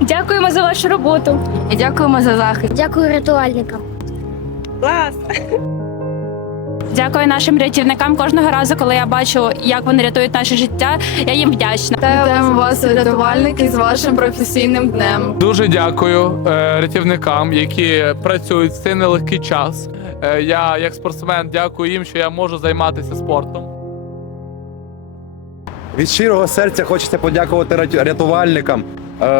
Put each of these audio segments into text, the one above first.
Дякуємо за вашу роботу. І дякуємо за захист. Дякую рятувальникам. Дякую нашим рятівникам. Кожного разу, коли я бачу, як вони рятують наше життя, я їм вдячна. Вітаємо вас, рятувальники, з вашим професійним днем. Дуже дякую е, рятівникам, які працюють в цей нелегкий час. Е, я, як спортсмен, дякую їм, що я можу займатися спортом. Від щирого серця хочеться подякувати рятувальникам,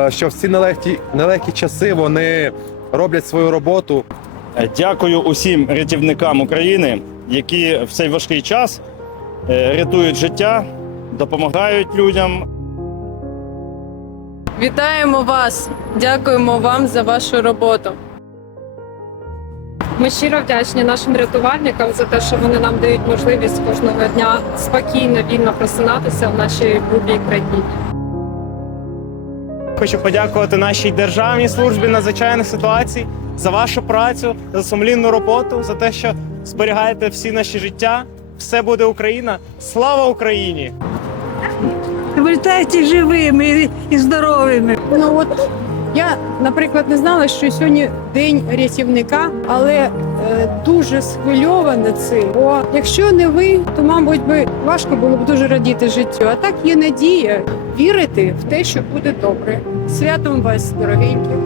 що в ці нелегкі, нелегкі часи вони роблять свою роботу. Дякую усім рятівникам України, які в цей важкий час е, рятують життя, допомагають людям. Вітаємо вас! Дякуємо вам за вашу роботу. Ми щиро вдячні нашим рятувальникам за те, що вони нам дають можливість кожного дня спокійно, вільно просинатися в нашій любій країні. Хочу подякувати нашій державній службі надзвичайних ситуацій за вашу працю, за сумлінну роботу, за те, що зберігаєте всі наші життя. Все буде Україна. Слава Україні! Вертайте живими і здоровими. Ну от я, наприклад, не знала, що сьогодні день рятівника, але дуже схвильована цим. Бо якщо не ви, то мабуть би важко було б дуже радіти життю. А так є надія вірити в те, що буде добре. Святом вас, дорогенькі.